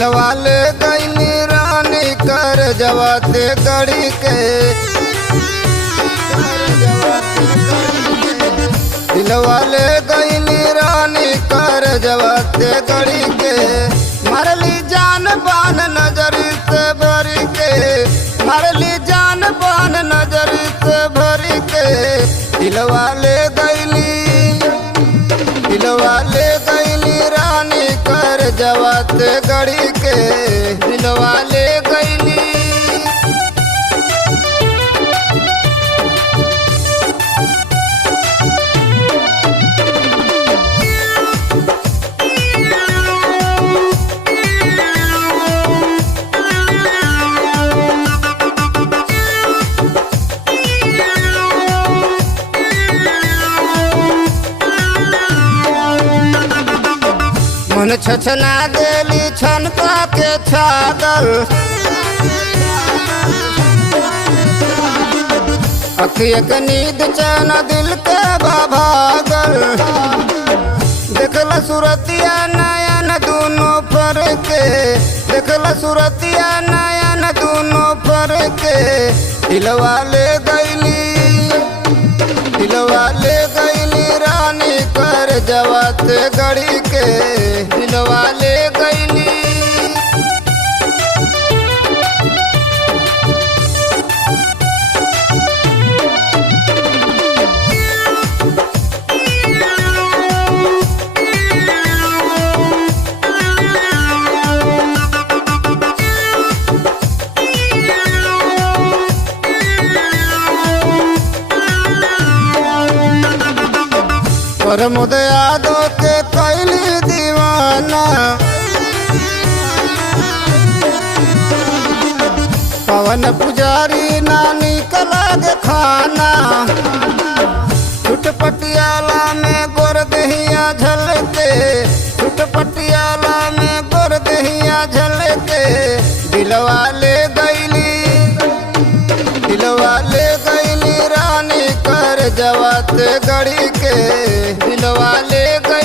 दिलवा ले गईली रानी कर जवाते गड़ी के, दिलवा ले गईली रानी कर जवाते गड़ी के। मरली जान बान नजर से भरी के, मरली जान बान नजर से भरी के। दिलवा ले गईली, दिलवा ले गईली रानी कर जवाते गड़ी के, दिलवा ले गईली। मन छछना देली छनका के छागल, अखिया के नींद चैन दिल के भागल। देखला सुरतिया नयन दोनों फर के, देखला सुरतिया नयन दोनों फर के। दिलवा ले गईली, दिलवा ले गईली रानी कर जवाते गड़ी के, दिलवा ले गईली। प्रमोद यादव के कैली दीवाना, पवन पुजारी नानी कला के खाना। छुट पटियाला में गोर दहिया झलके, छुट पटियाला में गोर दहिया झलके। दिलवा ले गईली, दिलवा ले गईली रानी कर जवाते गड़ी के, दिलवा ले गई।